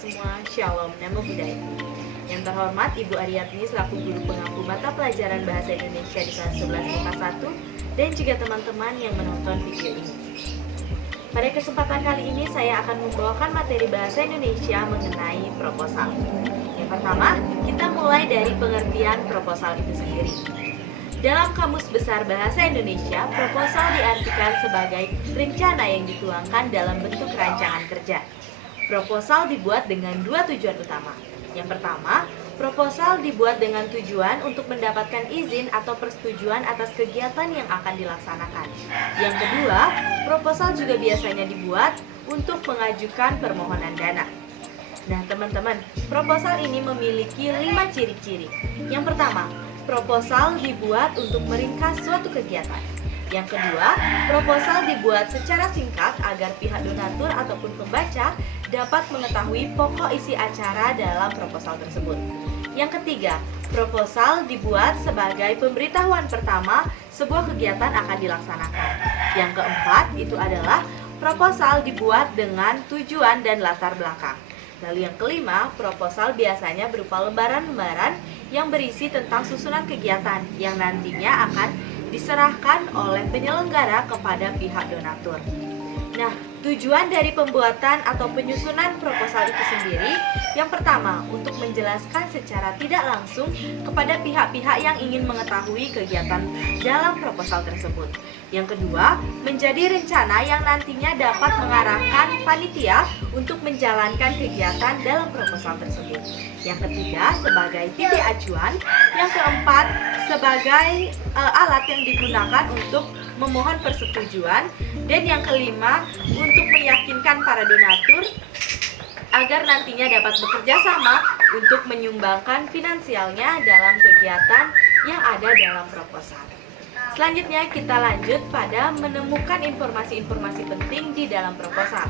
semua, Shalom, Namo Buddhaya. Yang terhormat Ibu Ariatni selaku guru pengampu mata pelajaran Bahasa Indonesia di kelas 11 MIPA 1 dan juga teman-teman yang menonton video ini. Pada kesempatan kali ini saya akan membawakan materi Bahasa Indonesia mengenai proposal. Yang pertama, kita mulai dari pengertian proposal itu sendiri. Dalam Kamus Besar Bahasa Indonesia, proposal diartikan sebagai rencana yang dituangkan dalam bentuk rancangan kerja. Proposal dibuat dengan dua tujuan utama. Yang pertama, proposal dibuat dengan tujuan untuk mendapatkan izin atau persetujuan atas kegiatan yang akan dilaksanakan. Yang kedua, proposal juga biasanya dibuat untuk mengajukan permohonan dana. Nah, teman-teman, proposal ini memiliki 5 ciri-ciri. Yang pertama, proposal dibuat untuk meringkas suatu kegiatan. Yang kedua, proposal dibuat secara singkat agar pihak donatur ataupun pembaca dapat mengetahui pokok isi acara dalam proposal tersebut. Yang ketiga, proposal dibuat sebagai pemberitahuan pertama sebuah kegiatan akan dilaksanakan. Yang keempat, itu adalah proposal dibuat dengan tujuan dan latar belakang. Lalu yang kelima, proposal biasanya berupa lembaran-lembaran yang berisi tentang susunan kegiatan yang nantinya akan diserahkan oleh penyelenggara kepada pihak donatur. Nah, tujuan dari pembuatan atau penyusunan proposal itu sendiri, yang pertama, untuk menjelaskan secara tidak langsung kepada pihak-pihak yang ingin mengetahui kegiatan dalam proposal tersebut. Yang kedua, menjadi rencana yang nantinya dapat mengarahkan panitia untuk menjalankan kegiatan dalam proposal tersebut. Yang ketiga, sebagai titik acuan. Yang keempat, sebagai alat yang digunakan untuk memohon persetujuan. Dan yang kelima, untuk meyakinkan para donatur agar nantinya dapat bekerja sama untuk menyumbangkan finansialnya dalam kegiatan yang ada dalam proposal. Selanjutnya kita lanjut pada menemukan informasi-informasi penting di dalam proposal.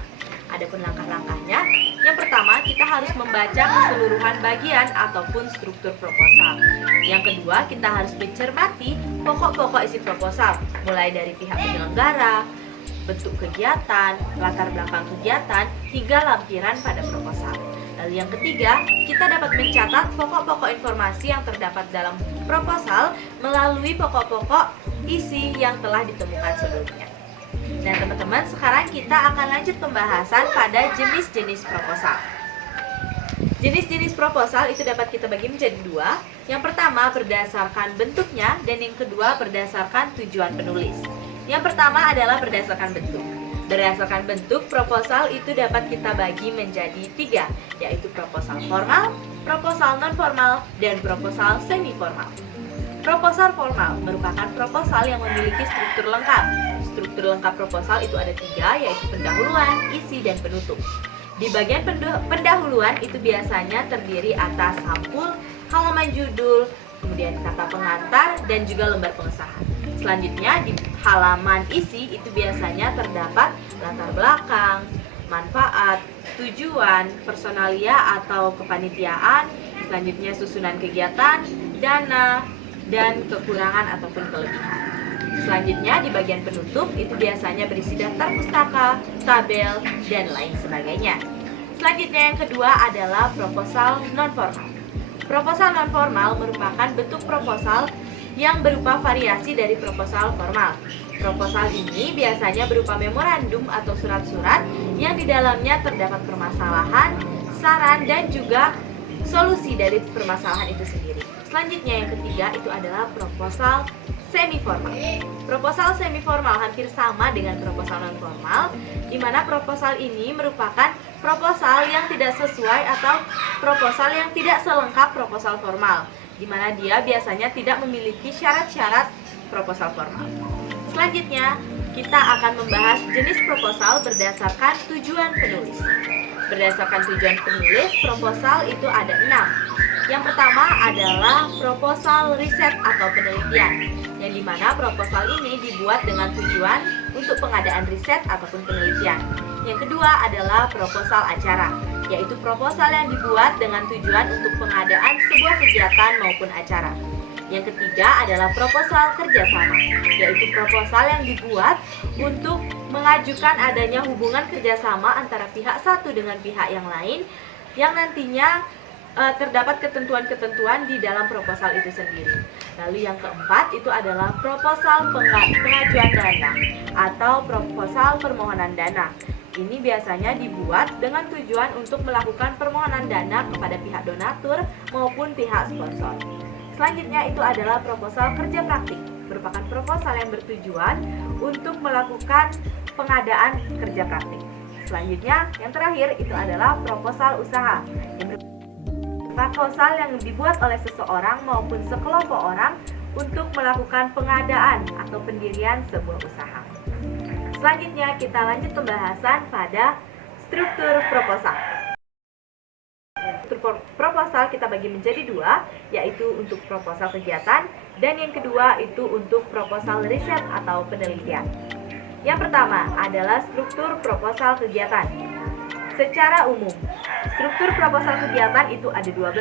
Adapun langkah-langkahnya, yang pertama kita harus membaca keseluruhan bagian ataupun struktur proposal. Yang kedua, kita harus mencermati pokok-pokok isi proposal, mulai dari pihak penyelenggara, bentuk kegiatan, latar belakang kegiatan, hingga lampiran pada proposal. Lalu yang ketiga, kita dapat mencatat pokok-pokok informasi yang terdapat dalam proposal melalui pokok-pokok isi yang telah ditemukan sebelumnya. Nah, teman-teman, sekarang kita akan lanjut pembahasan pada jenis-jenis proposal. Jenis-jenis proposal itu dapat kita bagi menjadi dua. Yang pertama berdasarkan bentuknya dan yang kedua berdasarkan tujuan penulis. Yang pertama adalah berdasarkan bentuk. Berdasarkan bentuk, proposal itu dapat kita bagi menjadi 3, yaitu proposal formal, proposal non-formal, dan proposal semi-formal. Proposal formal merupakan proposal yang memiliki struktur lengkap. Struktur lengkap proposal itu ada 3, yaitu pendahuluan, isi, dan penutup. Di bagian pendahuluan itu biasanya terdiri atas sampul, halaman judul, kemudian kata pengantar, dan juga lembar pengesahan. Selanjutnya di halaman isi itu biasanya terdapat latar belakang, manfaat, tujuan, personalia atau kepanitiaan, selanjutnya susunan kegiatan, dana, dan kekurangan ataupun kelebihan. Selanjutnya di bagian penutup itu biasanya berisi daftar pustaka, tabel, dan lain sebagainya. Selanjutnya yang kedua adalah proposal non-formal. Proposal non-formal merupakan bentuk proposal yang berupa variasi dari proposal formal. Proposal ini biasanya berupa memorandum atau surat-surat yang di dalamnya terdapat permasalahan, saran, dan juga solusi dari permasalahan itu sendiri. Selanjutnya yang ketiga itu adalah proposal semi-formal. Proposal semi-formal hampir sama dengan proposal non-formal, di mana proposal ini merupakan proposal yang tidak sesuai atau proposal yang tidak selengkap proposal formal, di mana dia biasanya tidak memiliki syarat-syarat proposal formal. Selanjutnya, kita akan membahas jenis proposal berdasarkan tujuan penulis. Berdasarkan tujuan penulis, proposal itu ada 6. Yang pertama adalah proposal riset atau penelitian, yang dimana proposal ini dibuat dengan tujuan untuk pengadaan riset ataupun penelitian. Yang kedua adalah proposal acara, yaitu proposal yang dibuat dengan tujuan untuk pengadaan sebuah kegiatan maupun acara. Yang ketiga adalah proposal kerjasama, yaitu proposal yang dibuat untuk mengajukan adanya hubungan kerjasama antara pihak satu dengan pihak yang lain yang nantinya terdapat ketentuan-ketentuan di dalam proposal itu sendiri. Lalu yang keempat itu adalah proposal pengajuan dana atau proposal permohonan dana. Ini biasanya dibuat dengan tujuan untuk melakukan permohonan dana kepada pihak donatur maupun pihak sponsor. Selanjutnya itu adalah proposal kerja praktik, merupakan proposal yang bertujuan untuk melakukan pengadaan kerja praktik. Selanjutnya, yang terakhir itu adalah proposal usaha, yang proposal yang dibuat oleh seseorang maupun sekelompok orang untuk melakukan pengadaan atau pendirian sebuah usaha. Selanjutnya kita lanjut pembahasan pada struktur proposal. Struktur proposal kita bagi menjadi dua, yaitu untuk proposal kegiatan dan yang kedua itu untuk proposal riset atau penelitian. Yang pertama adalah struktur proposal kegiatan. Secara umum, struktur proposal kegiatan itu ada 12.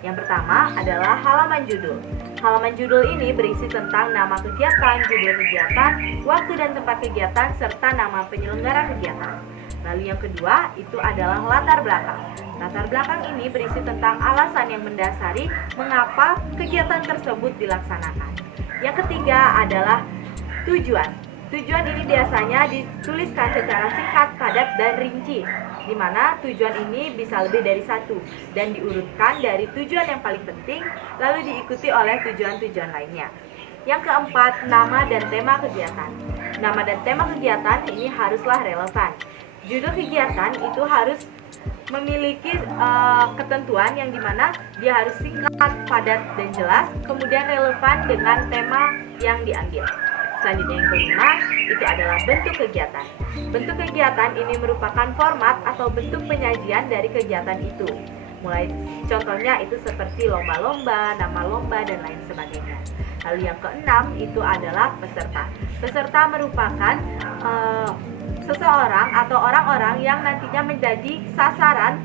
Yang pertama adalah halaman judul. Halaman judul ini berisi tentang nama kegiatan, judul kegiatan, waktu dan tempat kegiatan, serta nama penyelenggara kegiatan. Lalu yang kedua itu adalah latar belakang. Latar belakang ini berisi tentang alasan yang mendasari mengapa kegiatan tersebut dilaksanakan. Yang ketiga adalah tujuan. Tujuan ini biasanya dituliskan secara singkat, padat, dan rinci, di mana tujuan ini bisa lebih dari satu dan diurutkan dari tujuan yang paling penting lalu diikuti oleh tujuan-tujuan lainnya. Yang keempat, nama dan tema kegiatan. Nama dan tema kegiatan ini haruslah relevan. Judul kegiatan itu harus memiliki ketentuan yang dimana dia harus singkat, padat, dan jelas, kemudian relevan dengan tema yang diambil. Selanjutnya yang kelima itu adalah bentuk kegiatan. Bentuk kegiatan ini merupakan format atau bentuk penyajian dari kegiatan itu. Mulai contohnya itu seperti lomba-lomba, nama lomba, dan lain sebagainya. Lalu yang keenam itu adalah peserta. Peserta merupakan seseorang atau orang-orang yang nantinya menjadi sasaran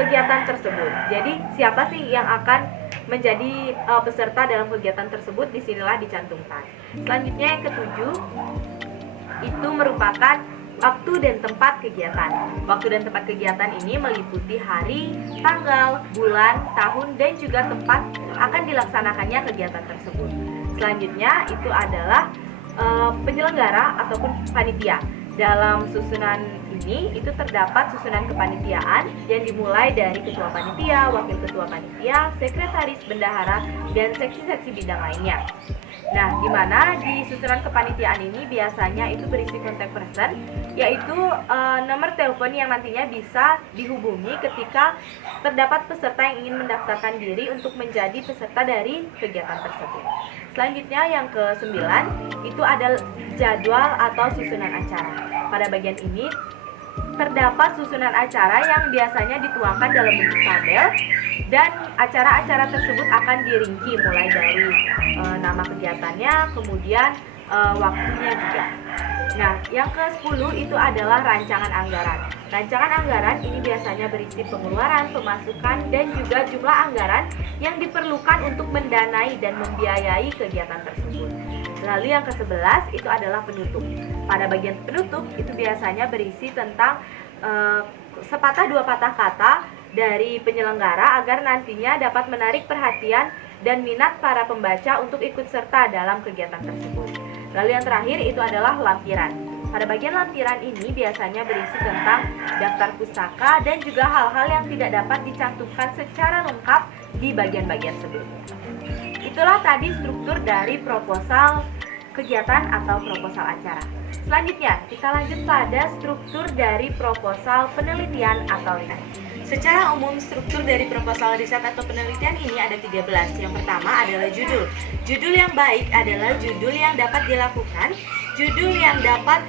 kegiatan tersebut. Jadi siapa sih yang akan menjadi peserta dalam kegiatan tersebut, disinilah dicantumkan. Selanjutnya yang ketujuh itu merupakan waktu dan tempat kegiatan. Waktu dan tempat kegiatan ini meliputi hari, tanggal, bulan, tahun, dan juga tempat akan dilaksanakannya kegiatan tersebut. Selanjutnya itu adalah penyelenggara ataupun panitia. Dalam susunan ini itu terdapat susunan kepanitiaan yang dimulai dari ketua panitia, wakil ketua panitia, sekretaris, bendahara, dan seksi-seksi bidang lainnya. Nah, di mana di susunan kepanitiaan ini biasanya itu berisi kontak person, yaitu nomor telepon yang nantinya bisa dihubungi ketika terdapat peserta yang ingin mendaftarkan diri untuk menjadi peserta dari kegiatan tersebut. Selanjutnya yang ke-9 itu ada jadwal atau susunan acara. Pada bagian ini terdapat susunan acara yang biasanya dituangkan dalam bentuk tabel dan acara-acara tersebut akan dirinci mulai dari nama kegiatannya, kemudian waktunya juga. Nah, yang ke-10 itu adalah rancangan anggaran. Rancangan anggaran ini biasanya berisi pengeluaran, pemasukan, dan juga jumlah anggaran yang diperlukan untuk mendanai dan membiayai kegiatan tersebut. Lalu yang ke-11 itu adalah penutup. Pada bagian penutup itu biasanya berisi tentang sepatah dua patah kata dari penyelenggara agar nantinya dapat menarik perhatian dan minat para pembaca untuk ikut serta dalam kegiatan tersebut. Lalu yang terakhir itu adalah lampiran. Pada bagian lampiran ini biasanya berisi tentang daftar pustaka dan juga hal-hal yang tidak dapat dicantumkan secara lengkap di bagian-bagian sebelumnya. Itulah tadi struktur dari proposal kegiatan atau proposal acara. Selanjutnya, kita lanjut pada struktur dari proposal penelitian atau riset. Secara umum, struktur dari proposal riset atau penelitian ini ada 13. Yang pertama adalah judul. Judul yang baik adalah judul yang dapat dilakukan, judul yang dapat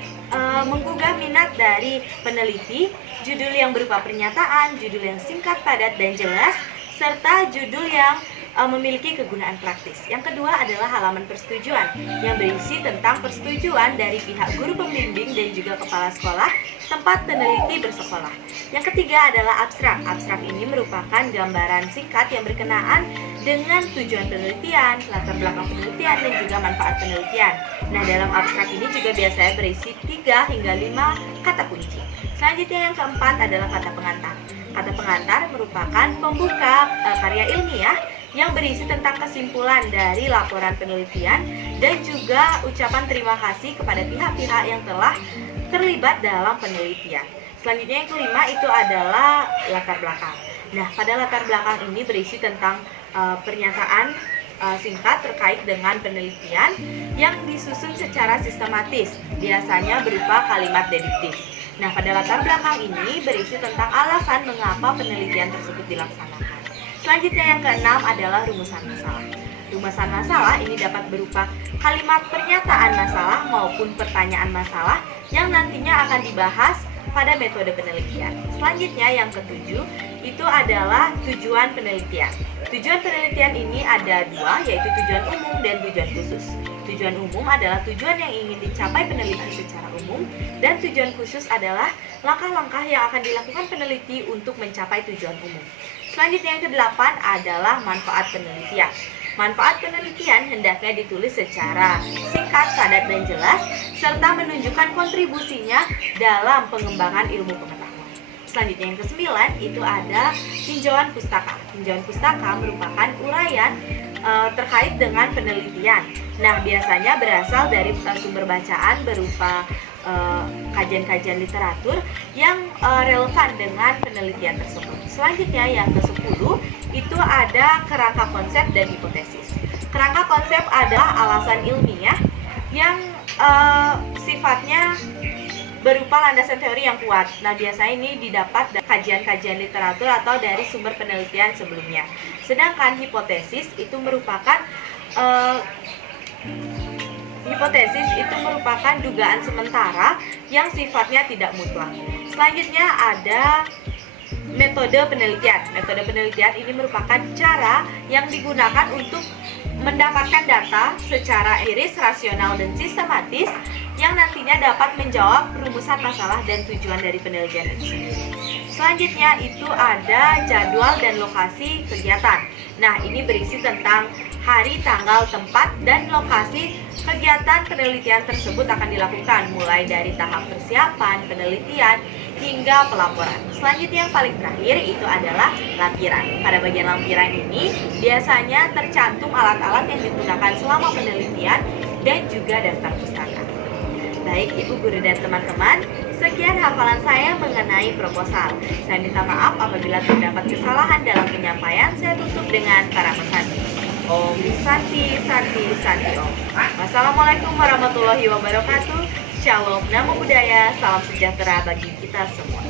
menggugah minat dari peneliti, judul yang berupa pernyataan, judul yang singkat, padat, dan jelas, serta judul yang memiliki kegunaan praktis. Yang kedua adalah halaman persetujuan yang berisi tentang persetujuan dari pihak guru pembimbing dan juga kepala sekolah tempat peneliti bersekolah. Yang ketiga adalah abstrak. Abstrak ini merupakan gambaran singkat yang berkenaan dengan tujuan penelitian, latar belakang penelitian, dan juga manfaat penelitian. Nah, dalam abstrak ini juga biasanya berisi 3 hingga 5 kata kunci. Selanjutnya yang keempat adalah kata pengantar. Kata pengantar merupakan pembuka karya ilmiah yang berisi tentang kesimpulan dari laporan penelitian dan juga ucapan terima kasih kepada pihak-pihak yang telah terlibat dalam penelitian. Selanjutnya yang kelima itu adalah latar belakang. Nah, pada latar belakang ini berisi tentang pernyataan singkat terkait dengan penelitian yang disusun secara sistematis, biasanya berupa kalimat deduktif. Nah, pada latar belakang ini berisi tentang alasan mengapa penelitian tersebut dilaksanakan. Selanjutnya yang keenam adalah rumusan masalah. Rumusan masalah ini dapat berupa kalimat pernyataan masalah maupun pertanyaan masalah yang nantinya akan dibahas pada metode penelitian. Selanjutnya yang ketujuh itu adalah tujuan penelitian. Tujuan penelitian ini ada dua, yaitu tujuan umum dan tujuan khusus. Tujuan umum adalah tujuan yang ingin dicapai peneliti secara umum, dan tujuan khusus adalah langkah-langkah yang akan dilakukan peneliti untuk mencapai tujuan umum. Selanjutnya yang kedelapan adalah manfaat penelitian. Manfaat penelitian hendaknya ditulis secara singkat, padat, dan jelas, serta menunjukkan kontribusinya dalam pengembangan ilmu pengetahuan. Selanjutnya yang kesembilan itu ada tinjauan pustaka. Tinjauan pustaka merupakan uraian terkait dengan penelitian. Nah, biasanya berasal dari sumber bacaan berupa kajian-kajian literatur yang relevan dengan penelitian tersebut. Selanjutnya yang ke-10 itu ada kerangka konsep dan hipotesis. Kerangka konsep adalah alasan ilmiah yang sifatnya berupa landasan teori yang kuat. Nah, biasanya ini didapat dari kajian-kajian literatur atau dari sumber penelitian sebelumnya. Sedangkan hipotesis itu merupakan dugaan sementara yang sifatnya tidak mutlak. Selanjutnya ada metode penelitian. Metode penelitian ini merupakan cara yang digunakan untuk mendapatkan data secara empiris, rasional, dan sistematis yang nantinya dapat menjawab rumusan masalah dan tujuan dari penelitian itu sendiri. Selanjutnya itu ada jadwal dan lokasi kegiatan. Nah, ini berisi tentang hari, tanggal, tempat, dan lokasi kegiatan penelitian tersebut akan dilakukan, mulai dari tahap persiapan, penelitian, hingga pelaporan. Selanjutnya yang paling terakhir itu adalah lampiran. Pada bagian lampiran ini biasanya tercantum alat-alat yang digunakan selama penelitian dan juga daftar pustaka. Baik Ibu Guru dan teman-teman, sekian hafalan saya mengenai proposal. Saya minta maaf apabila terdapat kesalahan dalam penyampaian. Saya tutup dengan karamah santi. Om Santi Santi Santi Om. Wassalamualaikum warahmatullahi wabarakatuh. Shalom, namo buddhaya, salam sejahtera bagi kita semua.